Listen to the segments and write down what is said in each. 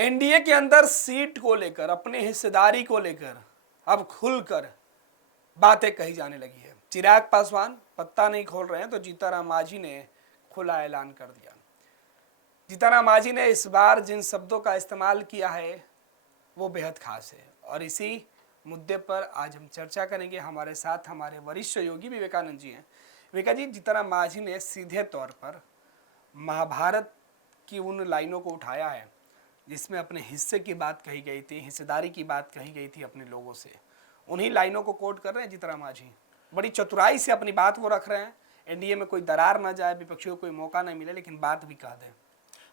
NDA के अंदर seat को लेकर, अपनी हिस्सेदारी को लेकर अब खुलकर बातें कही जाने लगी है। चिराग पासवान पत्ता नहीं खोल रहे हैं तो जीतनराम मांझी ने खुला ऐलान कर दिया। जीतनराम मांझी ने इस बार जिन शब्दों का इस्तेमाल किया है वो बेहद खास है और इसी मुद्दे पर आज हम चर्चा करेंगे। हमारे साथ हमारे वरिष्ठ योगी विवेकानंद जी हैं। विवेका जी, जीतनराम मांझी ने सीधे तौर पर महाभारत की उन लाइनों को उठाया है जिसमें अपने हिस्से की बात कही गई थी, हिस्सेदारी की बात कही गई थी अपने लोगों से। उन्हीं लाइनों को कोट कर रहे हैं जीतनराम मांझी। बड़ी चतुराई से अपनी बात को रख रहे हैं। एनडीए में कोई दरार ना जाए, विपक्षियों को कोई मौका न मिले, लेकिन बात भी कह दें।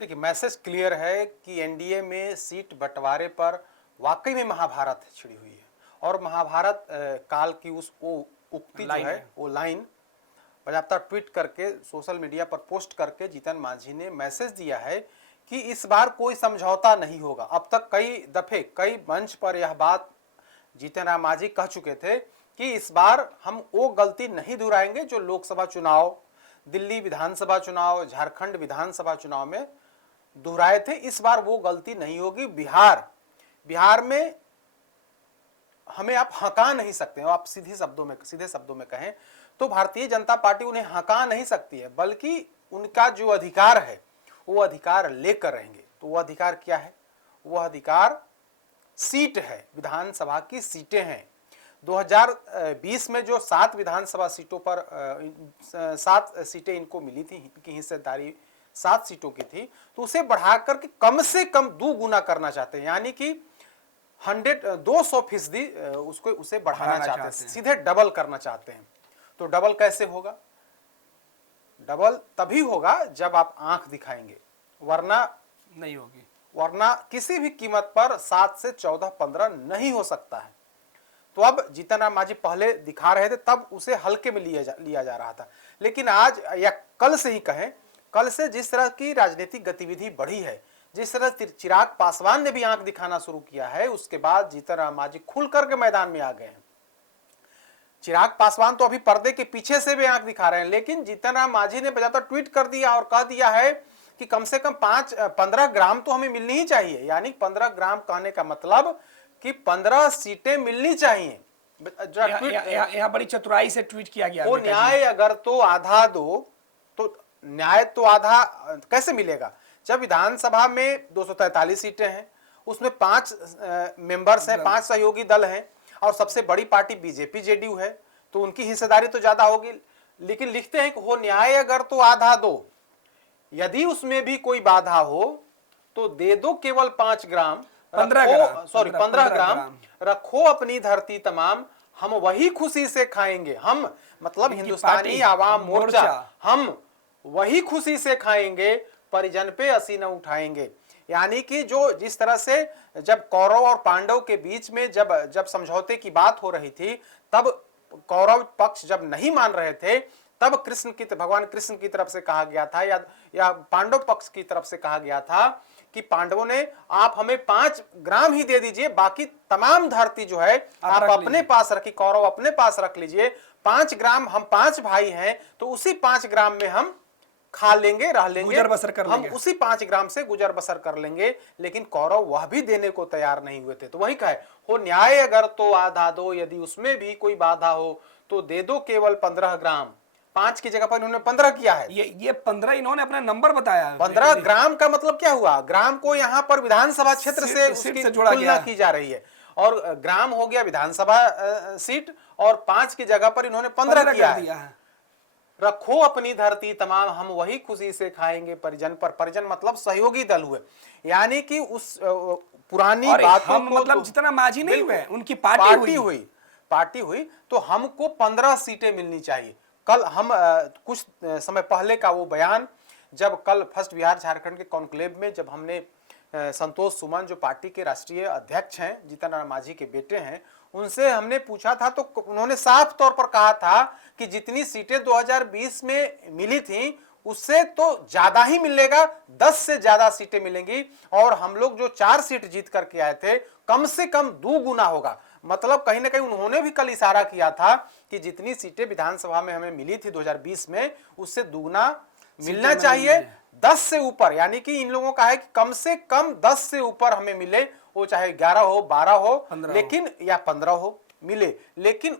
देखिए, मैसेज क्लियर है कि एनडीए में सीट बंटवारे पर वाकई में महाभारत छिड़ी हुई है और महाभारत काल की उस उक्ति जो है वो लाइन बजाता ट्वीट करके सोशल मीडिया पर पोस्ट करके जीतन मांझी ने मैसेज दिया है कि इस बार कोई समझौता नहीं होगा। अब तक कई दफे कई मंच पर यह बात जीतनराम मांझी कह चुके थे कि इस बार हम वो गलती नहीं दोहराएंगे जो लोकसभा चुनाव, दिल्ली विधानसभा चुनाव, झारखंड विधानसभा चुनाव में दोहराए थे। इस बार वो गलती नहीं होगी। बिहार में हमें आप हका नहीं सकते हैं। आप सीधे शब्दों में कहें तो भारतीय जनता पार्टी उन्हें हका नहीं सकती है, बल्कि उनका जो अधिकार है वो अधिकार लेकर रहेंगे। तो वो अधिकार क्या है? वो अधिकार सीट है, विधानसभा की सीटें हैं। 2020 में जो 7 विधानसभा सीटों पर 7 सीटें इनको मिली थी, इनकी हिस्सेदारी 7 सीटों की थी, तो उसे बढ़ाकर के कम से कम 2 गुना करना चाहते हैं, यानी कि 200% उसे बढ़ाना चाहते हैं, सीधे डबल करना चाहते हैं। तो डबल कैसे होगा? डबल तभी होगा जब आप आंख दिखाएंगे, वरना नहीं होगी। वरना किसी भी कीमत पर 7 से 14-15 नहीं हो सकता है। तो अब जीतनराम मांझी पहले दिखा रहे थे, तब उसे हल्के में लिया जा रहा था, लेकिन आज या कल से ही कहें, कल से जिस तरह की राजनीतिक गतिविधि बढ़ी है, जिस तरह चिराग पासवान ने भी आंख दिखाना शुरू किया है, उसके बाद जीतनराम मांझी खुल करके मैदान में आ गए हैं। चिराग पासवान तो अभी पर्दे के पीछे से भी आंख दिखा रहे हैं, लेकिन जीतनराम मांझी ने बजाता ट्वीट कर दिया और कह दिया है कि कम से कम 15 ग्राम तो हमें मिलनी ही चाहिए। यानी 15 ग्राम कहने का मतलब कि 15 सीटें मिलनी चाहिए। यहाँ बड़ी चतुराई से ट्वीट किया गया। वो न्याय अगर तो आधा दो, तो न्याय तो आधा कैसे मिलेगा? जब विधानसभा में 243 सीटें हैं, उसमें 5 मेंबर्स हैं, 5 सहयोगी दल हैं और सबसे बड़ी पार्टी बीजेपी जेडीयू है, तो उनकी हिस्सेदारी तो ज्यादा होगी। लेकिन लिखते हैं कि हो न्याय अगर तो आधा दो, यदि उसमें भी कोई बाधा हो तो दे दो केवल 5 ग्राम, 15 ग्राम रखो अपनी धरती तमाम, हम वही खुशी से खाएंगे। हम मतलब हिंदुस्तानी आवाम मोर्चा, हम वही खुशी से खाएंगे, परिजन पे असी न उठाएंगे। यानी कि जो जिस तरह से जब कौरव और पांडव के बीच में जब समझौते की बात हो रही थी, तब कौरव पक्ष जब नहीं मान रहे थे, तब भगवान कृष्ण की तरफ से कहा गया था या पांडव पक्ष की तरफ से कहा गया था कि पांडवों ने आप हमें 5 ग्राम ही दे दीजिए, बाकी तमाम धरती जो है आप अपने पास रखिए, कौरव अपने पास रख लीजिए। 5 ग्राम, हम 5 भाई हैं, तो उसी 5 ग्राम में हम खा लेंगे, रह लेंगे, गुजर बसर कर लेंगे। हम उसी 5 ग्राम से गुजर बसर कर लेंगे। लेकिन कौरव वह भी देने को तैयार नहीं हुए थे। तो वही कहे, हो न्याय अगर तो आधा दो, यदि उसमें भी कोई बाधा हो तो दे दो केवल 15 ग्राम। 5 की जगह पर इन्होंने 15 किया है। ये 15 इन्होंने अपना नंबर बताया। 15 ग्राम का मतलब क्या हुआ? ग्राम को यहाँ पर विधानसभा क्षेत्र से उसकी तुलना की जा रही है, और ग्राम हो गया विधानसभा सीट, और 5 की जगह पर इन्होंने 15 किया है। रखो अपनी धरती तमाम, हम वही खुशी से खाएंगे परिजन पर। परिजन मतलब सहयोगी दल हुए, यानी कि उस पुरानी बातों को मतलब जितना मांझी नहीं हुए, उनकी पार्टी हुई तो हमको 15 सीटें मिलनी चाहिए। कल हम कुछ समय पहले का वो बयान, जब कल फर्स्ट बिहार झारखंड के कॉन्क्लेव में जब हमने संतोष सुमन जो पार्टी के राष्ट्रीय अध्यक्ष हैं, जीतनराम मांझी के बेटे हैं, उनसे हमने पूछा था, तो उन्होंने साफ तौर पर कहा था कि जितनी सीटें 2020 में मिली थी उससे तो ज्यादा ही मिलेगा, 10 से ज्यादा सीटें मिलेंगी, और हम लोग जो 4 सीट जीत करके आए थे कम से कम 2 गुना होगा। मतलब कहीं ना कहीं उन्होंने भी कल इशारा किया था कि जितनी सीटें विधानसभा में हमें मिली थी 2020 में, उससे दुगना मिलना चाहिए, 10 से ऊपर, यानी कि इन लोगों का है कि कम से कम 10 से ऊपर हमें मिले, वो चाहे 11 हो, 12 हो, 15 लेकिन या 15 हो मिले, लेकिन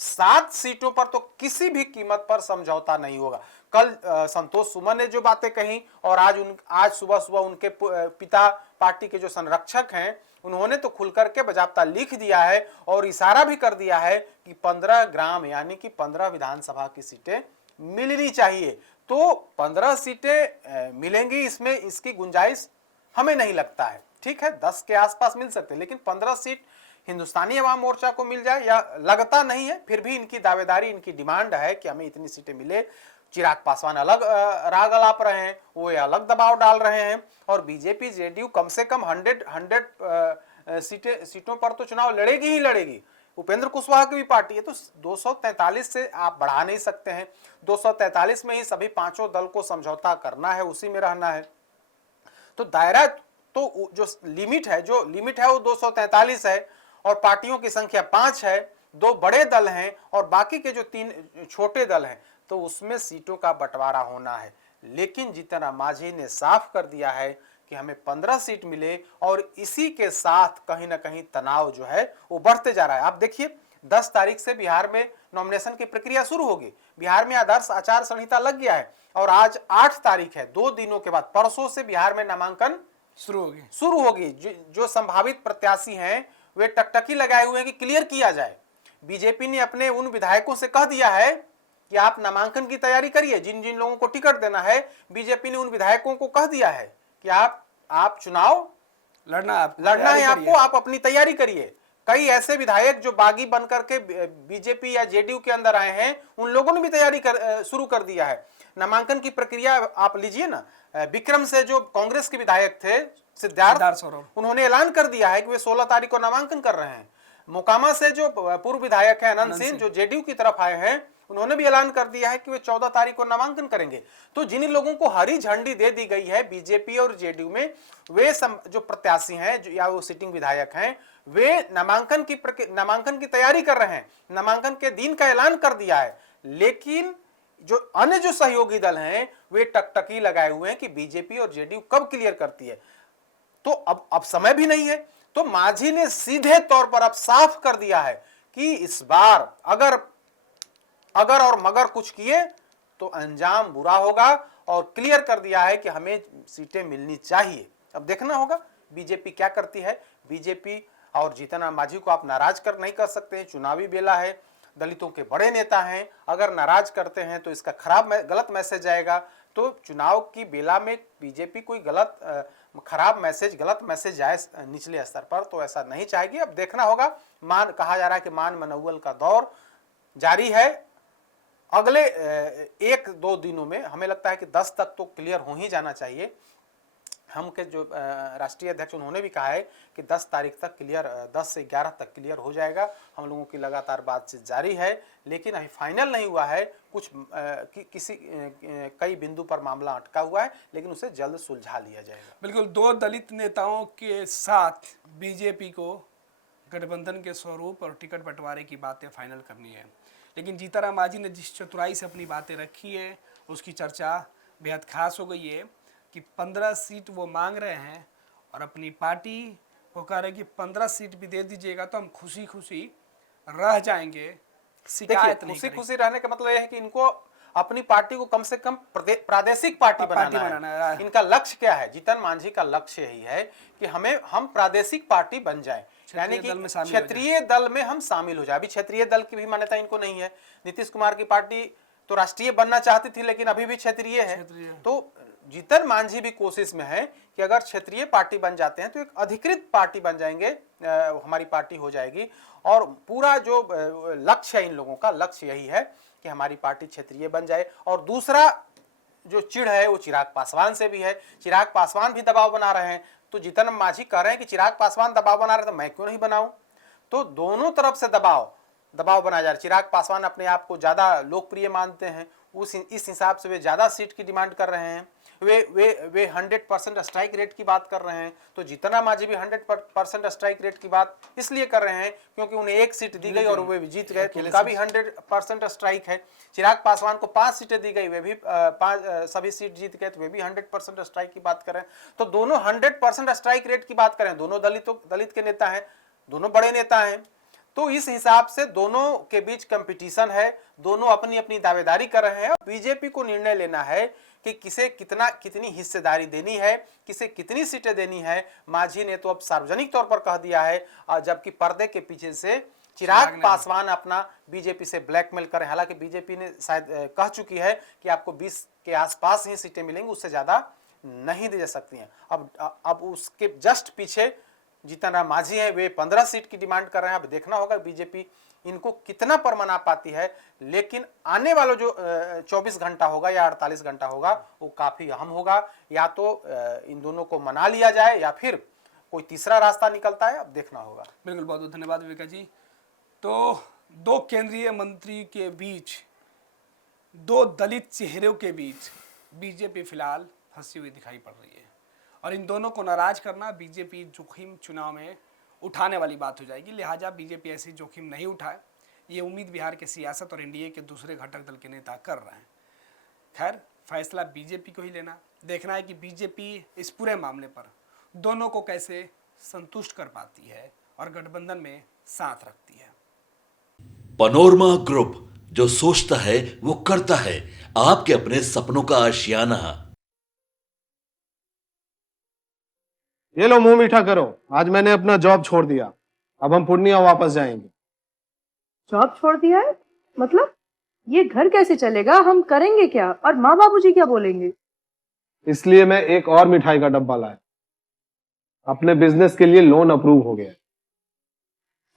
7 सीटों पर तो किसी भी कीमत पर समझौता नहीं होगा। कल संतोष सुमन ने जो बातें कही और आज सुबह सुबह उनके पिता पार्टी के जो संरक्षक हैं उन्होंने तो खुलकर के बजाबता लिख दिया है और इशारा भी कर दिया है कि 15 ग्राम यानी कि 15 विधानसभा की सीटें मिलनी चाहिए। तो 15 सीटें मिलेंगी, इसमें इसकी गुंजाइश हमें नहीं लगता है। ठीक है, 10 के आसपास मिल सकते हैं, लेकिन 15 सीट हिंदुस्तानी अवाम मोर्चा को मिल जाए या लगता नहीं है, फिर भी इनकी दावेदारी, इनकी डिमांड है कि हमें इतनी सीटें मिले। चिराग पासवान अलग राग अलाप रहे हैं, वो अलग दबाव डाल रहे हैं, और बीजेपी जेडीयू कम से कम 100 सीटों पर तो चुनाव लड़ेगी ही लड़ेगी। उपेंद्र कुशवाहा की भी पार्टी है, तो 243 से आप बढ़ा नहीं सकते हैं। 243 में ही सभी पांचों दल को समझौता करना है, उसी में रहना है। तो दायरा तो जो लिमिट है वो 243 है, और पार्टियों की संख्या 5 है, 2 बड़े दल हैं और बाकी के जो 3 छोटे दल हैं, तो उसमें सीटों का बंटवारा होना है। लेकिन जीतन राम मांझी ने साफ कर दिया है कि हमें 15 सीट मिले, और इसी के साथ कहीं ना कहीं तनाव जो है वो बढ़ते जा रहा है। आप देखिए 10 तारीख से बिहार में नॉमिनेशन की प्रक्रिया शुरू होगी। बिहार में आदर्श आचार संहिता लग गया है, और आज 8 तारीख है, 2 दिनों के बाद परसों से बिहार में नामांकन शुरू होगी। जो संभावित प्रत्याशी हैं वे टकटकी लगाए हुए हैं कि क्लियर किया जाए। बीजेपी ने अपने उन विधायकों से कह दिया है कि आप नामांकन की तैयारी करिए, जिन जिन लोगों को टिकट देना है। बीजेपी ने उन विधायकों को कह दिया है कि आप चुनाव लड़ना है आपको, आप अपनी तैयारी करिए। कई ऐसे विधायक जो बागी बनकर के बीजेपी या जेडीयू के अंदर आए हैं, उन लोगों ने भी तैयारी शुरू कर दिया है। नामांकन की प्रक्रिया आप लीजिए ना, विक्रम से जो कांग्रेस के विधायक थे सिद्धार्थ, उन्होंने ऐलान कर दिया है कि वे 16 तारीख को नामांकन कर रहे हैं। मोकामा से जो पूर्व विधायक है अनंत सिंह, जो जेडीयू की तरफ आए हैं, उन्होंने भी ऐलान कर दिया है कि वे 14 तारीख को नामांकन करेंगे। तो जिन लोगों को हरी झंडी दे दी गई है बीजेपी और जेडीयू में, वे जो प्रत्याशी हैं या वो सिटिंग विधायक हैं, वे नामांकन की तैयारी कर रहे हैं, नामांकन के दिन का ऐलान कर दिया है। लेकिन जो अन्य जो सहयोगी दल हैं वे टकटकी लगाए हुए हैं कि बीजेपी और जेडीयू कब क्लियर करती है। तो अब समय भी नहीं है। तो मांझी ने सीधे तौर पर अब साफ कर दिया है कि इस बार अगर और मगर कुछ किए तो अंजाम बुरा होगा, और क्लियर कर दिया है कि हमें सीटें मिलनी चाहिए। अब देखना होगा बीजेपी क्या करती है। बीजेपी और जीतन राम मांझी को आप नाराज नहीं कर सकते हैं, चुनावी बेला है, दलितों के बड़े नेता हैं। अगर नाराज करते हैं तो इसका गलत मैसेज जाएगा। तो चुनाव की बेला में बीजेपी कोई गलत मैसेज जाए निचले स्तर पर, तो ऐसा नहीं चाहेगी। अब देखना होगा। कहा जा रहा है कि मान मनौवल का दौर जारी है। अगले 1-2 दिनों में हमें लगता है कि 10 तक तो क्लियर हो ही जाना चाहिए। हम के जो राष्ट्रीय अध्यक्ष उन्होंने भी कहा है कि 10 तारीख तक क्लियर, 10 से 11 तक क्लियर हो जाएगा। हम लोगों की लगातार बातचीत जारी है, लेकिन अभी फाइनल नहीं हुआ है। कुछ कई बिंदु पर मामला अटका हुआ है, लेकिन उसे जल्द सुलझा लिया जाएगा। बिल्कुल, 2 दलित नेताओं के साथ बीजेपी को गठबंधन के स्वरूप और टिकट बंटवारे की बातें फाइनल करनी है। लेकिन जीतन राम मांझी ने जिस चतुराई से अपनी बातें रखी है, उसकी चर्चा बेहद खास हो गई है कि 15 सीट वो मांग रहे हैं, और अपनी पार्टी को कह रहे हैं कि 15 सीट भी दे दीजिएगा तो हम खुशी खुशी रह जाएंगे, शिकायत नहीं करेंगे। खुशी रहने का मतलब यह है कि इनको अपनी पार्टी को कम से कम प्रादेशिक पार्टी बनाना है। इनका लक्ष्य क्या है? जीतन मांझी का लक्ष्य यही है कि हम प्रादेशिक पार्टी बन जाए, यानी कि क्षेत्रीय दल में हम शामिल हो जाए। अभी क्षेत्रीय दल की भी मान्यता इनको नहीं है। नीतीश कुमार की पार्टी तो राष्ट्रीय बनना चाहती थी, लेकिन अभी भी क्षेत्रीय है। तो जीतन मांझी भी कोशिश में है कि अगर क्षेत्रीय पार्टी बन जाते हैं तो एक अधिकृत पार्टी बन जाएंगे, हमारी पार्टी हो जाएगी। और पूरा जो लक्ष्य है, इन लोगों का लक्ष्य यही है कि हमारी पार्टी क्षेत्रीय बन जाए। और दूसरा जो चिढ़ है वो चिराग पासवान से भी है। चिराग पासवान भी दबाव बना रहे हैं। तो जीतन मांझी कह रहे हैं कि चिराग पासवान दबाव बना रहे तो मैं क्यों नहीं बनाऊं। तो दोनों तरफ से दबाव बनाया जा रहा है। चिराग पासवान अपने आप को ज्यादा लोकप्रिय मानते हैं, इस हिसाब से वे ज्यादा सीट की डिमांड कर रहे हैं। वे 100% स्ट्राइक रेट की बात कर रहे हैं। तो जीतनराम मांझी भी 100% स्ट्राइक रेट की बात इसलिए कर रहे हैं क्योंकि उन्हें एक सीट दी गई और वे भी जीत गए, तो उनका भी 100% स्ट्राइक है। चिराग पासवान को 5 सीटें दी गई, वे भी सभी सीट जीत गए, तो वे भी 100% स्ट्राइक की बात कर रहे हैं। तो दोनों 100% स्ट्राइक रेट की बात करें, दोनों दलित के नेता हैं, दोनों बड़े नेता हैं। तो इस हिसाब से दोनों के बीच कंपटीशन है, दोनों अपनी अपनी दावेदारी कर रहे हैं। बीजेपी को निर्णय लेना है कि किसे कितनी हिस्सेदारी देनी है, किसे कितनी सीटें देनी है। मांझी ने तो अब सार्वजनिक तौर पर कह दिया है, जबकि पर्दे के पीछे से चिराग पासवान अपना बीजेपी से ब्लैकमेल कर रहे हैं। हालांकि बीजेपी ने शायद कह चुकी है कि आपको 20 के आसपास ही सीटें मिलेंगी, उससे ज्यादा नहीं दी जा सकती हैं। अब उसके जस्ट पीछे जीतनराम मांझी है, वे 15 सीट की डिमांड कर रहे हैं। अब देखना होगा बीजेपी इनको कितना पर मना पाती है, लेकिन आने वाला जो 24 घंटा होगा या 48 घंटा होगा वो काफी अहम होगा। या तो इन दोनों को मना लिया जाए या फिर कोई तीसरा रास्ता निकलता है, अब देखना होगा। बिल्कुल, बहुत बहुत धन्यवाद विवेका जी। तो दो केंद्रीय मंत्री के बीच, दो दलित चेहरों के बीच बीजेपी फिलहाल फंसी हुई दिखाई पड़ रही है, और इन दोनों को नाराज करना बीजेपी जोखिम चुनाव में उठाने वाली बात हो जाएगी। लिहाजा बीजेपी ऐसी जोखिम नहीं उठाए, ये उम्मीद बिहार के सियासत और एनडीए के दूसरे घटक दल के नेता कर रहे हैं। खैर, फैसला बीजेपी को ही लेना, देखना है कि बीजेपी इस पूरे मामले पर दोनों को कैसे संतुष्ट कर पाती है और गठबंधन में साथ रखती है। पैनोरमा ग्रुप, जो सोचता है वो करता है। आपके अपने सपनों का आशियाना। ये लो, मुंह मीठा करो। आज मैंने अपना जॉब छोड़ दिया, अब हम पूर्णिया वापस जाएंगे। जॉब छोड़ दिया है? मतलब ये घर कैसे चलेगा? हम करेंगे क्या? और माँ बाबूजी क्या बोलेंगे? इसलिए मैं एक और मिठाई का डब्बा लाया। अपने बिजनेस के लिए लोन अप्रूव हो गया।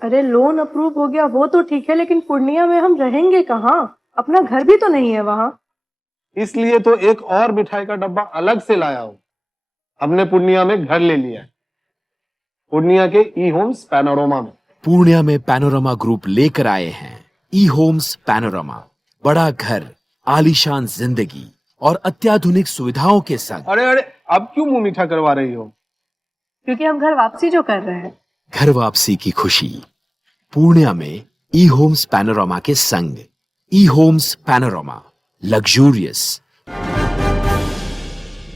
अरे लोन अप्रूव हो गया वो तो ठीक है, लेकिन पूर्णिया में हम रहेंगे कहाँ? अपना घर भी तो नहीं है वहाँ। इसलिए तो एक और मिठाई का डब्बा अलग से लाया हूँ। हमने पूर्णिया में घर ले लिया है, पूर्णिया के ई होम्स पैनोरमा में। पूर्णिया में पैनोरमा ग्रुप लेकर आए हैं ई होम्स पैनोरमा। बड़ा घर, आलीशान जिंदगी और अत्याधुनिक सुविधाओं के संग। अरे अरे, अब क्यों मुंह मीठा करवा रही हो? क्योंकि हम घर वापसी जो कर रहे हैं। घर वापसी की खुशी पूर्णिया में ई होम्स पैनोरमा के संग। ई होम्स पैनोरमा, लग्जूरियस,